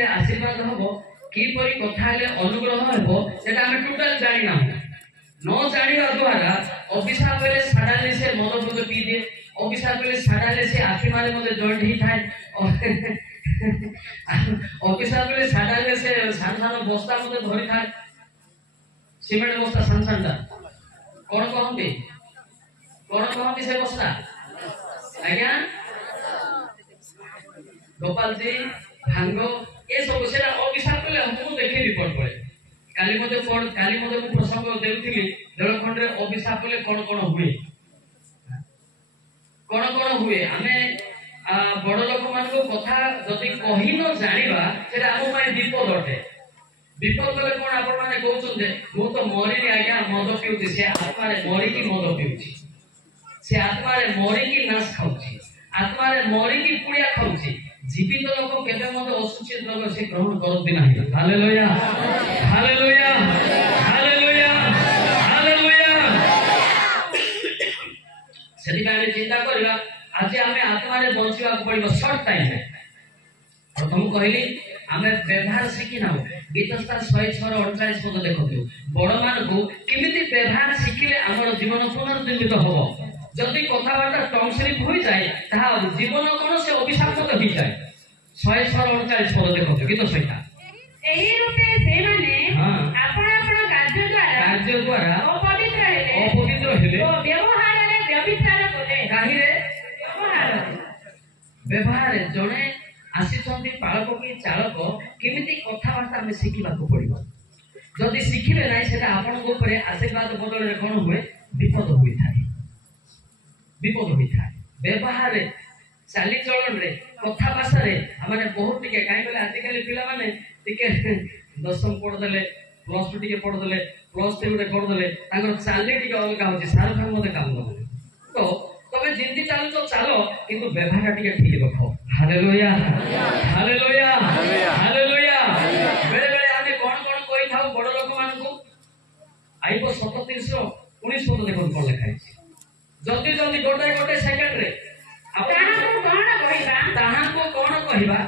पाखे आशीर्वाद हम किपरि कथा हेले अनुग्रह हेबो सेटा हम टोटल जानि ना न जानिबा द्वारा अभिशाप हेले साडाले से मद मद पी दे अभिशाप हेले साडाले से आखि मारे मते जॉइंट ही थाए अभिशाप हेले साडाले से सान सान बस्ता मते धरि थाए सिमेंट बस्ता सान सानटा कोन कहंती से बस्ता आज्ञा गोपाल जी भांग ए सब सेरा अभिशाप हेले हमहु देखि रिपोर्ट पड़े काली मते प्रसंग देउथिली देवखंड रे अभिशाप हेले कोन हुए आमे बड़ लोक मान को कथा जदि कहि न जानिबा सेटा हम माने विपद अटे विपद ले कोन आपण माने कहउछन जे मो तो मरि आज्ञा मद पिउछि से आत्मा रे मरि की मद पिउछि से आत्मा रे मरि की नाश खाउछि आत्मा रे मरि की पुड़िया खाउछि जीवित लोक केते मते असुचित लोक से ग्रहण करती नाही हालेलुया हालेलुया हालेलुया हालेलुया सेति काले चिंता करबा आज हमें आत्मा रे बंचिबा पड़िबो शॉर्ट टाइम में प्रथम कहली हमें व्यवहार शिखि ना गीतस्था 106:48 पद देखथु बड़ मान को केमिति व्यवहार शिखिले हमर जीवन पुनर्जीवित होबो जदि कथाबार्ता टंग स्लिप हो जाए ता जीवन कोन से अभिशाप मत हो जाए 106:48 पद देखथु गीत संख्या एही रूपे से माने आपण आपण कार्य द्वारा अपवित्र हेले ओ व्यवहार रे व्यभिचार कले काहि रे व्यवहार जणे आसीचंदी पालक की चालक केमिति कथाबार्ता में शिखिबा को पड़िबो जदि शिखिबे नै सेटा आपन को ऊपर आशीर्वाद बदल रे कोन हुए विपद होई थाए व्यवहार रे चाली चलन रे कथा भाषा रे हमने बहुत टिके काई बोले आजिकल पिला माने टिके दशम पढ़ देले प्लस 2 टिके पढ़ देले प्लस 3 कर देले ताकर चाली टिके अलगा होची सार भाग मते काम दो तो तबे जिंदगी चालू तो चालो किंतु व्यवहार टिके ठीक रखो हालेलुया हालेलुया हालेलुया बेले बेले आमे कोन कोई थाउ बड़ लोक मान को आइबो 3719 पद देखो कोन लिखा है जल्दी जल्दी गोटे सेकंड रे ताहा को कोन कहिबा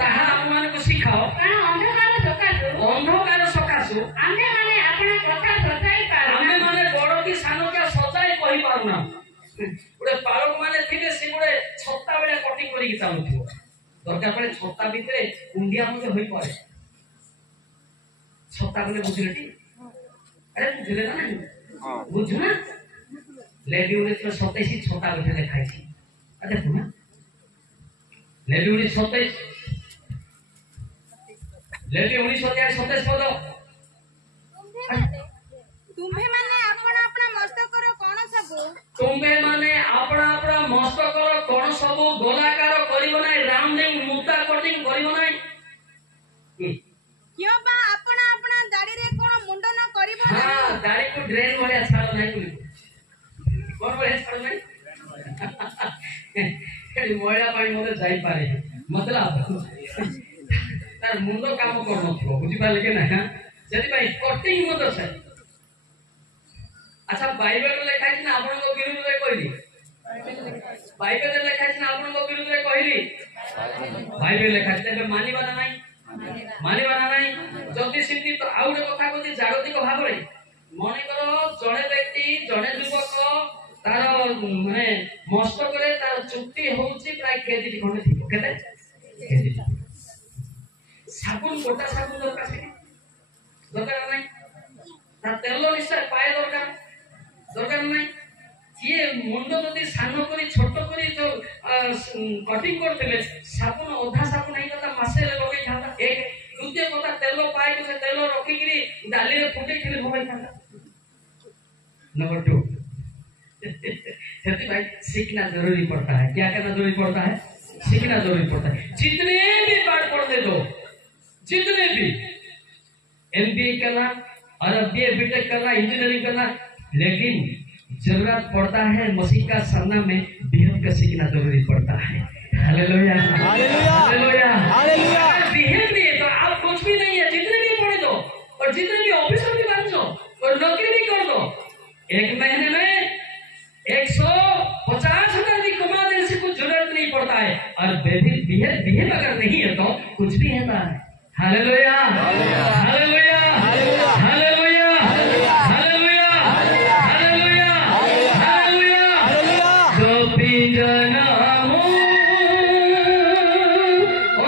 ताहा हम मान को सिखाओ अंधकार सकासु आमे माने आपन कथा सजाई पार आमे माने बड़ की सानो के सजाई कहि पारुना उडे पालक माने थिबे से गुडे छत्ता बेले कटिंग करी की चालुथिबो दरकार पड़े छत्ता भितरे कुंडिया मते होई पारे छत्ता बेले बुझिलेटी अरे बुझिले ना हां बुझना लेडी 1927 छत्ता बेले देखाई छी आ देखो ना लेडी 1927 पद तुम्हे माने अपना अपना मस्तक रो कोन सब तुम्हे माने अपना अपना मस्तक रो कोन सब गोलाकार करिवो नै राउंडिंग मुक्ता कटिंग करिवो नै क्यों बा अपना अपना दाढ़ी रे कोन मुंडन करिवो नै हां दाढ़ी को ड्रेन भले छाड़ नै कोन भले छाड़ नै एडी मोइला पानी मते जाई पारे मतलब तार मुंडो काम करनो थो बुझि पाले के ना जदी भाई कटिंग मत छै अच्छा बाइबल में लिखा है ना आपण को विरोध रे कहली बाइबल में लिखा है ना आपण को विरोध रे कहली बाइबल लिखा है मानिबा ना नहीं जल्दी सिद्धि तो आउडे कथा कहती जागतिक भाव रे मने करो जणे व्यक्ति जणे युवक तार माने मस्तक रे तार चुक्ति होउची प्राय केजी खंडे थिबो केते केजी साबुन गोटा साबुन दरकार नहीं ता तेल निश्चय पाए दरकार नहीं ये मुंडो जदि सानो करी छोट करी जो कटिंग करथिले साबुन ओधा साबुन नहीं कता मासे लगे थाता एक दूसरे कथा तेल पाए के तेल रखी करी डाली रे फुटे खिले भोई थाता नंबर 2 सेति भाई सीखना जरूरी पड़ता है क्या करना जरूरी पड़ता है सीखना जरूरी पड़ता है जितने भी पाठ पढ़ने दो जितने भी एमबीए करना और बीए बीटेक करना इंजीनियरिंग करना लेकिन जरूरत पड़ता है मसीह का सामना में बिहेव का सीखना जरूरी पड़ता है hallelujah hallelujah hallelujah hallelujah behave भी तो आप कुछ भी नहीं है जितने भी पढ़े दो और जितने भी ऑफिसर भी बन दो और नौकरी भी कर दो एक महीने में 150,000 भी कमा देने से कुछ जरूरत नहीं पड़ता है और बिहेव अगर नहीं है तो कुछ भी है hallelujah hallelujah hallelujah hallelujah hallelujah hallelujah गोपी जनमो ओ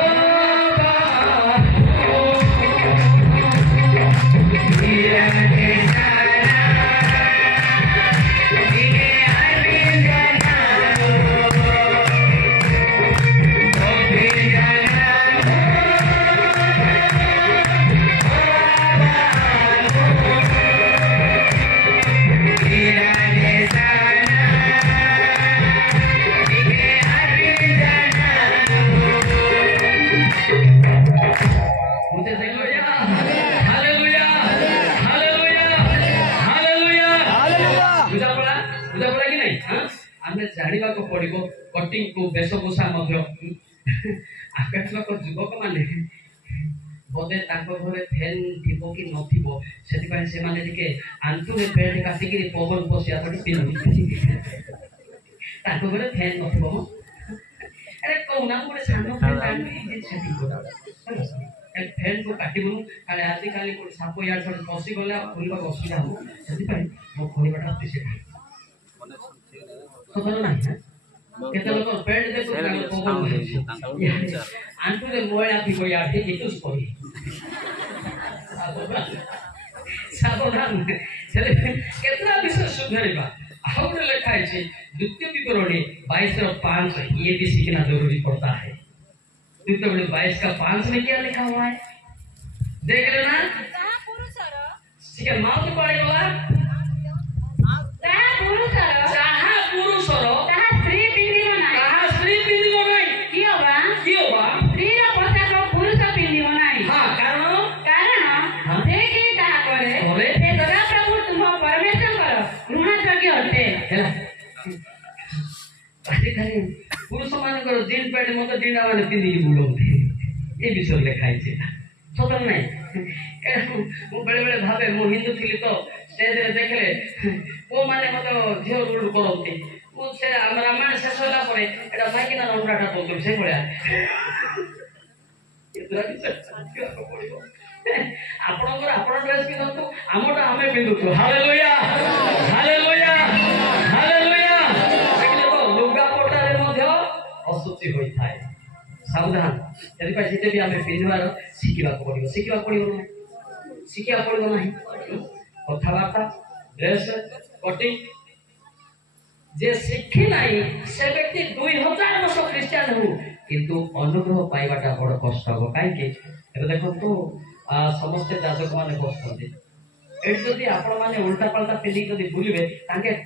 जाना पड़ो कटिंग को वेशभूषा आकाशक युवक मैंने बोधे घरे फैन थी कि नए आंटू में बेल्ट काटिक पवन पशिया पिंधि घरे फैन न अरे कौना गोटे सान फैन को काटबू काले आजिकल साप या पशि गले खोल असुविधा हम से मो कहवाटा अति सतर ना केते लोग पेंट देखो आंटू रे मोया थी को यार ठीक इतुस कोई सावधान चले केतना विषय सुधरेबा आउरे लिखा है द्वितीय विवरणी 22:5 ये भी सीखना जरूरी पड़ता है। द्वितीय विवरणी 22:5 में क्या लिखा हुआ है देख लेना ठीक माउथ पड़ेगा पुरुष मान जीन पैंट मत डीडा मैंने पिंधिक बुलाते ये विषय लिखाई सतर ना बेले बेले भावे मु हिंदू थी तो स्टेज देखले वो मैंने मत झील रूल करते रामायण शेष होगा माइकिना नंबरटा बोलते से भाया आपणकर आपण ड्रेस पिंधु आमटा आम पिंधु हालेलुया हालेलुया हालेलुया लुगापटारे अशुचि होता है सावधान से भी आम पिंधार शिखा पड़ो ना कथबार्ता ड्रेस कटिंग जे शिखी ना से व्यक्ति 2000 वर्ष ख्रीस्टान हो किंतु अनुग्रह पाइबाटा बड़ कष्ट हम कहीं देखो समस्ते जाजक मैंने बसते ये आपण मैंने उल्टा पाल्टा पिंधिक बुलवे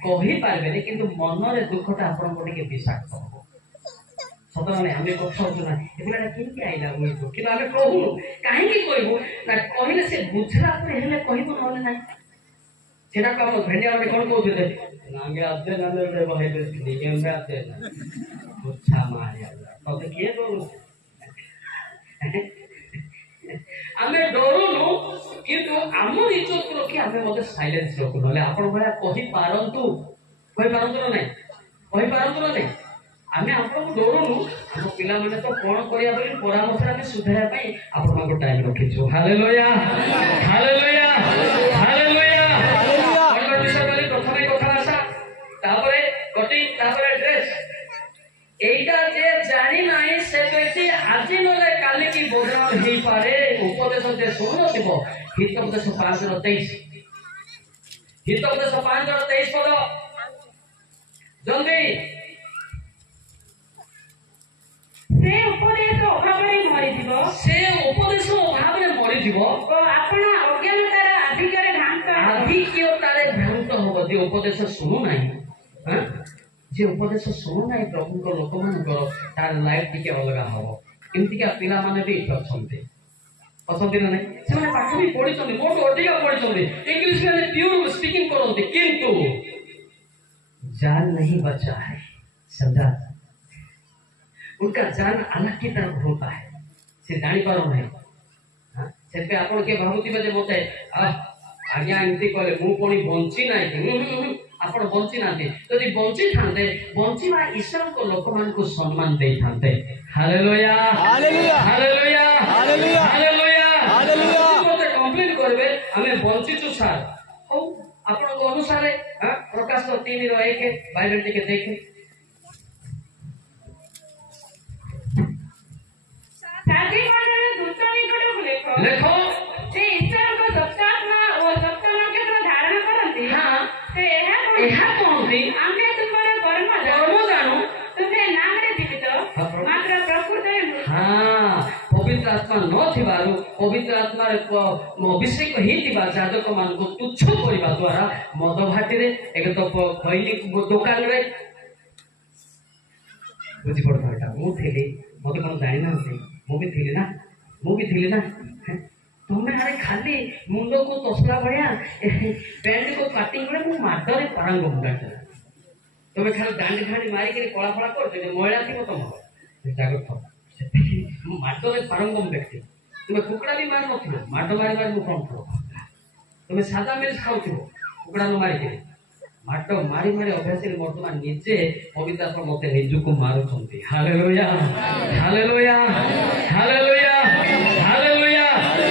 कही पारे कि मनरे दुखटा आपको विषाक्त हम सत ना आम कथा ना केमती आईला कि आम कहूँ कहीं कहूँ ना कहले से बुझला कहबू ना सेटा को हम भेंडिया मैंने कौन कहते नांगे आते ना बहे निके आते अच्छा मारिया तब किए डरू आम डरुनु किंतु आम इज्जत को रखी आम मत साइलेंस रखु ना आपण भाया कही पारंतु ना नहीं कही पारंतु ना नहीं आम आपको डरुनु आम पिला माने तो कौन करिया बोली परामर्श आम सुधारा पई आपण को टाइम रखिछु हालेलुया हालेलुया हालेलुया और विषय बोली प्रथमे कथा आशा तापरे कटी तापरे ड्रेस एटा जे जानी नाही से व्यक्ति आज नले काली की बदनाम हेई पारे उपदेश जे सुनो थिबो हितोपदेश 5:23 हितोपदेश 5:23 पढ़ो जल्दी से उपदेश अभाव रे मरि जीवो तो आपण अज्ञानतार आधिक्यतारे भ्रांत होबो जे उपदेश सुनु नाही हां जे उपदेश सुनु नाही प्रभु को लोक मानकर तार लाइफ टिके अलगा हबो एमती का पिला माने भी अछंते अछंते ना से माने पाठ भी पढि छथि मोट ओटिका पढि छथि इंग्लिश में प्योर स्पीकिंग करते किंतु जान नहीं बचा है समझा उनका जान अलग की तरफ होता है से जानी पारो नहीं हां से पे आपण के भाबुती बजे मते आज्ञा एमती कहले मु कोनी बंची नाही आपण बंची नाते यदि बंची थांते बंचीवा ईश्वर को लोक मान को सम्मान दे थांते हालेलुया हालेलुया हालेलुया अनुसार हो आपण अनुसार प्रकाश 3:1 बाइबल टिके देखे साथी मंडल दूत निकट लेखो लेखो से ईश्वर को सप्तात्मा और सप्त नक्षत्र धारण करती हाँ से एहा कहती आमे तुमरे कर्म जानो तुमे नाम रे जीवित मात्र प्रकृति हाँ पवित्र आत्मा न थिबारु पवित्र आत्मा रे अभिषेक ही थिबा जाजक मान को तुच्छ करिबा द्वारा मद भाटी रे एक तो खैली दुकान रे बुझी पड़ता है मु थिली मते कोन जानि ना मु भी थिली ना तुमे अरे खाली मुंडो को तसला बढ़िया पैंट को काटिंग रे मु माडरे पारंग मुंडा तुमे खाली दांडी खांडी मारी के कोला कोला करते महिला थी तुम जागृत माडरे पारंगम व्यक्ति तुमे कुकड़ा भी मार नथिबो माड मारी मारी मुखम तुमे सादा मिर्च खाउथिबो कुकड़ा न मारी के माड मारी मारी अभ्यास रे वर्तमान निजे पवित्र आत्मा मते निजु को मारू छंती हालेलुया हालेलुया हालेलुया हालेलुया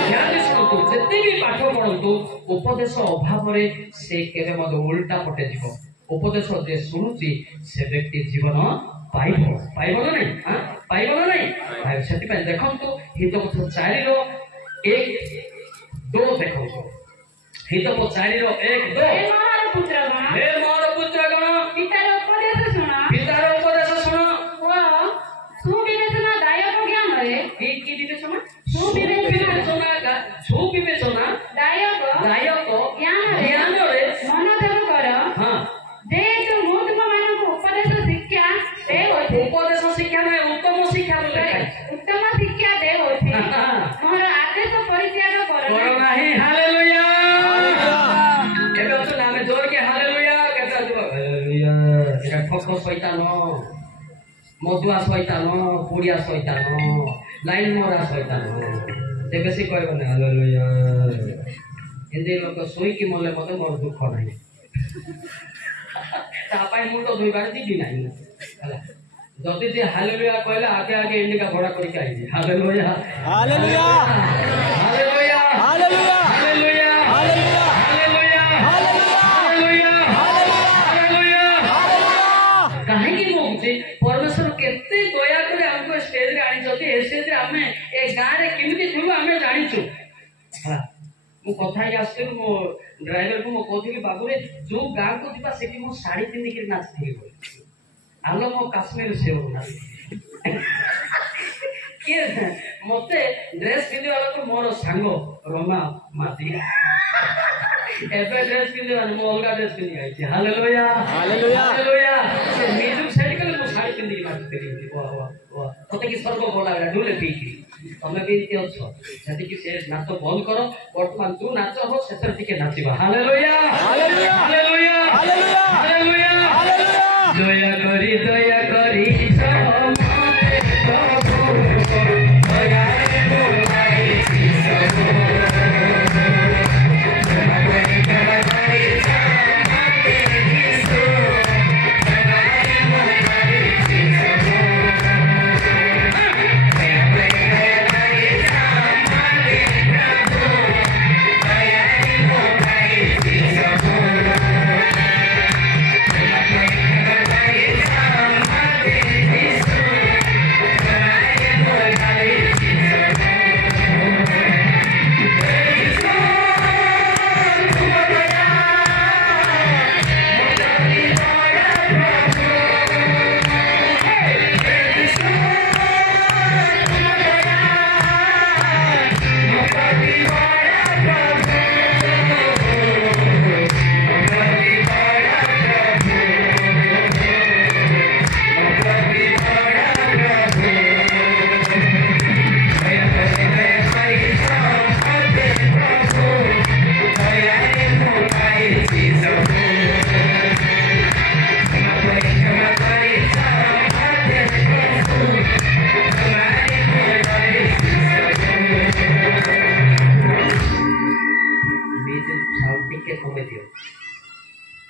ध्यान सुनतु जति भी पाठ पढंतु उपदेश अभाव रे से केबे मद उल्टा पटे जीव उपदेश जे सुनुची से व्यक्ति जीवन पाइब ना नहीं पाइब ना नहीं से देखु हितपथ 4 1 2 देखु हितपथ 4 1 2 हे मोर पुत्र गण पितार उपदेश शुण सुविवेचना दायक ज्ञान रे की विवेचना सुविवेचना दायक ज्ञान रे मनोधर्म कर हाँ दे तो मूर्ख मान को उपदेश शिक्षा दे होती उपदेश शिक्षा में उत्तम शिक्षा उत्तम शिक्षा दे होती मोर आदेश परित्याग कर नहीं हालेलुया एबे अस नामे जोर के हालेलुया कहता जो हालेलुया एका ठक शैतान मधुआ शैतान पुड़िया शैतान लाइन मोरा शैतान जे बेसी कहबो न हालेलुया एदे लोक सोई की मोले मते मोर दुख नाही तापाई मुंडो धोइबार दिबी नाही हला जति जे हालेलुया कहला आगे आगे इंडिका भड़ा करके IB hallelujah hallelujah hallelujah hallelujah hallelujah hallelujah hallelujah hallelujah hallelujah hallelujah काहे की मोचे परमेश्वर केते दया करे हमको स्टेज रे आनी जति ए स्टेज रे हमें ए गां रे किमिति थिबो हमें जानिछु हला मु कथा ही आस्ते मो ड्राइवर को मो कहथि बाबू रे जो गां को दिबा सेठी मो साड़ी पिन्नी के नाचथि बोल आलो मो काश्मीर से हो ना के मते ड्रेस पिन्दी वाला तो मोर सांगो रोमा माती एबे ड्रेस पिन्दी वाला मो अलगा ड्रेस पिन्दी आइछि हालेलुया हालेलुया हालेलुया से म्यूजिक सेट कर मो साड़ी पिन्दी नाचथि वाह वाह वाह कते की सर्व बोला डुले पीकी तमे भी इते अछो जति कि से नाच बंद करो वर्तमान तू नाच हो सेतर टिके नाचिबा hallelujah hallelujah hallelujah hallelujah hallelujah hallelujah दया करी समते प्रभु दया रे मोलाई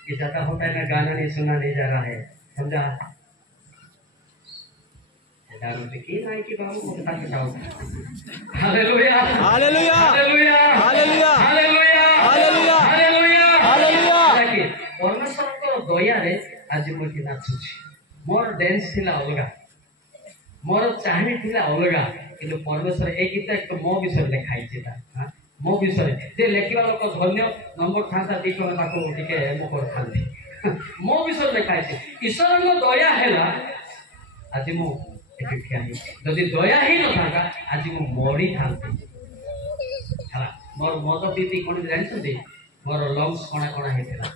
ये ज्यादा होता है ना गाना नहीं सुना नहीं जा रहा है समझा दारू पे की नहीं कि बाबू को बता के जाओ hallelujah hallelujah hallelujah hallelujah hallelujah hallelujah आज मुझे नाचुची मोर डांस थिला अलगा मोर चाहनी थिला अलगा किंतु परमेश्वर ए गीत एक तो मो विषय लिखाई छिता हां मो विषय जे लेखिबा लोक धन्य नंबर थाता दी कोन ताको टिके मो कर खांती मो विषय लिखाई छि ईश्वर को दया हैला आज मो एठी ठिया ही जदि दया ही न थाका आज मो मोड़ी खांती हला मोर मद पीती कोन जानछथि मोर लंग्स कोना कोना हेतिला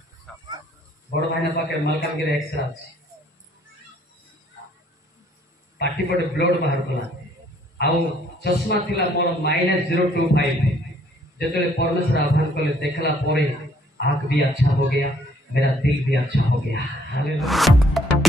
बड़ भाई पाखे मलकानगिरी एक्सरे अच्छी पाटी पटे ब्लड बाहर कला आउ चश्मा थिला मोर -025 जेतले परमेश्वर आह्वान कले देखला परे आंख भी अच्छा हो गया मेरा दिल भी अच्छा हो गया हालेलुया।